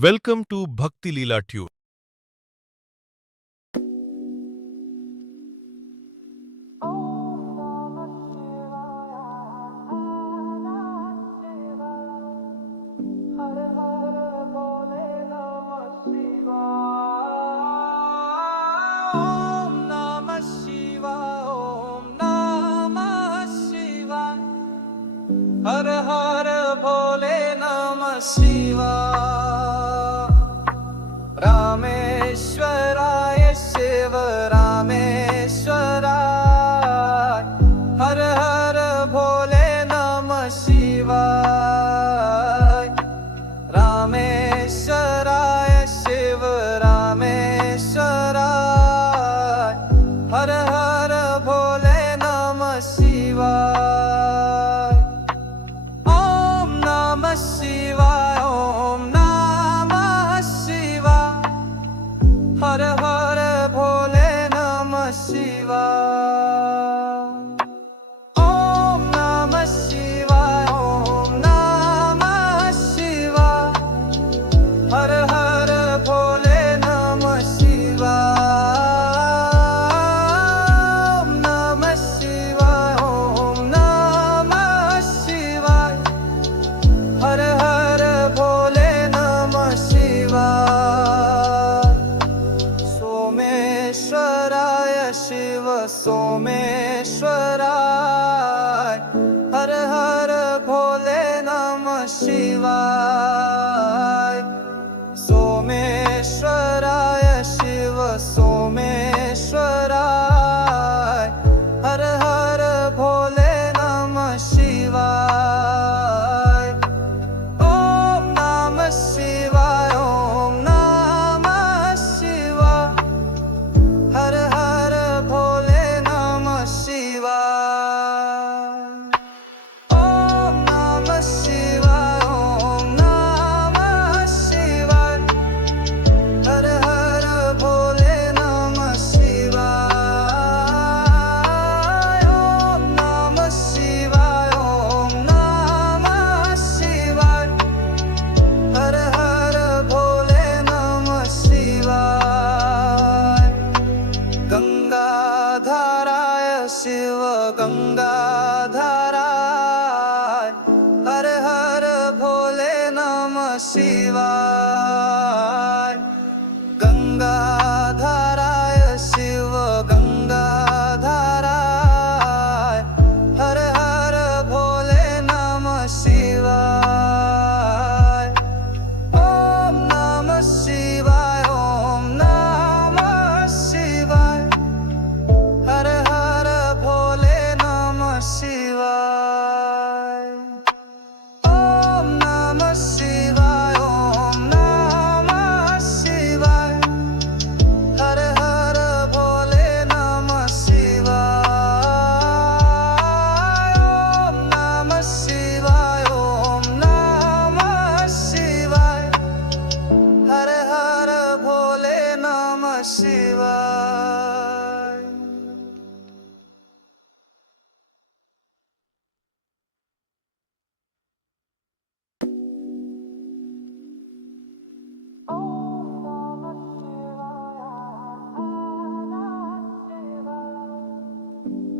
Welcome to Bhakti Leela Tune. Om Namah Shivaya, Om Namah Shivaya, Har Har Bhole Namah Shivaya. Rameshwaraya Shiva Rameshwaraya, Har Har Bhole Namah Shivaya. Rameshwaraya Shiva Rameshwaraya, Har Har Bhole Namah Shivaya. Om Namah Shivaya, Om Namah Shivaya, Har Har Bhole Namah Shivaya. Om Namah Shivaya, Om Namah Shivaya, Har Har Bhole Namah Shivaya. Om Namah Shivaya, Om Namah Shivaya, Har Har Bhole Namah Shivaya. Someshwaraya Shiva Someshwaraya, Har Har Bhole Namah Shivaya. Someshwaraya Shiva Someshwaraya, Har Har Bhole Namah Shivaya. Om Namah Shivaya, Om Namah Shivaya, Har Har Bhole Namah Shivaya. Om Namah Shivaya, Om Namah Shivaya, Har Har Bhole Namah Shivaya. Om Namah Shivaya, Om Namah Shivaya, Har Har Bhole Namah Shivaya. Gangadharaya Shiva Gangadharaya, Har Har Bhole Namah Shivaya. Gangadharaya Shiva Gangadharaya, Har Har Bhole Namah Shivaya. Om Namah Shivaya, Om Namah Shivaya, Har Har Bhole Namah Shivaya. Om Namah Shivaya, Om Namah Shivaya, Har Har Bhole Namah Shivaya. Om Namah Shivaya, Om Namah Shivaya, Har Har Bhole Namah Shivaya.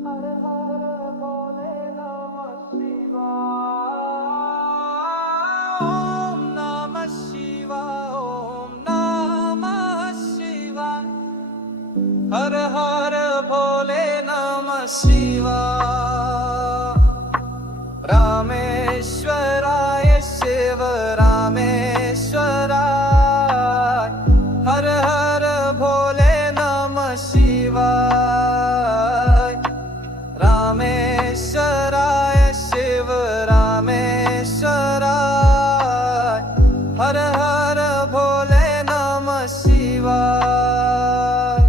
Har Har Bhole Namah Shivaya. Om Namah Shivaya, Om Namah Shivaya, Har Har Bhole Namah Shivaya. Rameshwaraya Shiva Rameshwaraya, Har Har Bhole Namah Shivaya. Rameshwaraya Shiva Rameshwaraya, Har Har Bhole Namah Shivaya.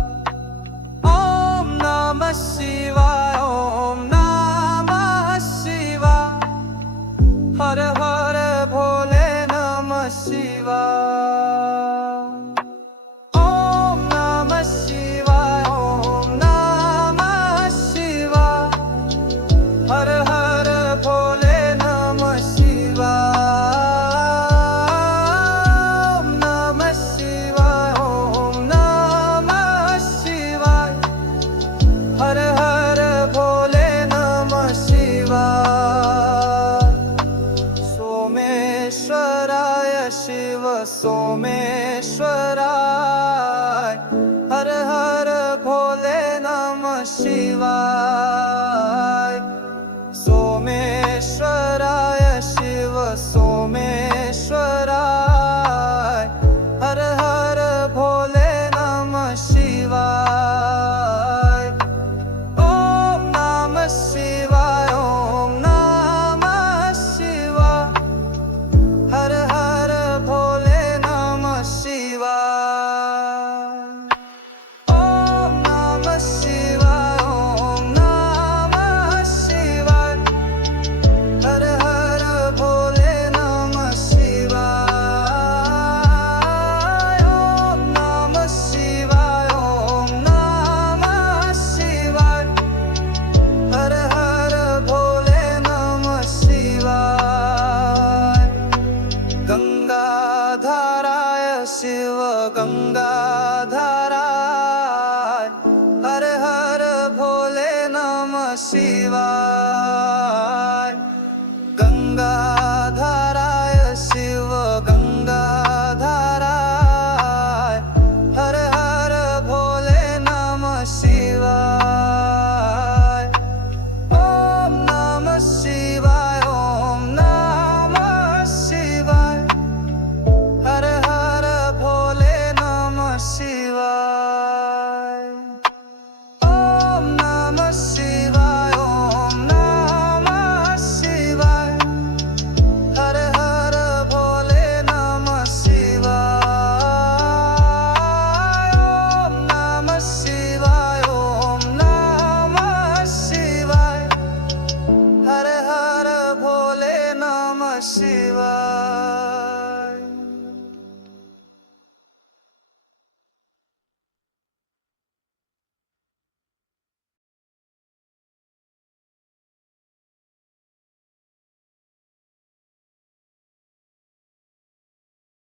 Om Namah Shivaya, Om Namah Shivaya, Har Har Bhole Namah Shivaya. Om Namah Shivaya, Om Namah Shivaya, Har Har Bhole Namah Shivaya. Om Shiv सोमेश्वराय हर हर भोले नमः शिवाय सोमेश्वराय शिव सोमेश्वराय हर हर भोले नमः शिवाय ओम नमः शिवाय ओम नमः शिवाय हर हर भोले नमः शिवाय ओम नमः शिवाय ओम नमः शिवाय हर हर भोले नमः शिवाय ओम नमः शिवाय ओम नमः शिवाय हर हर भोले नमः शिवाय गंगाधराय शिव गंगाधर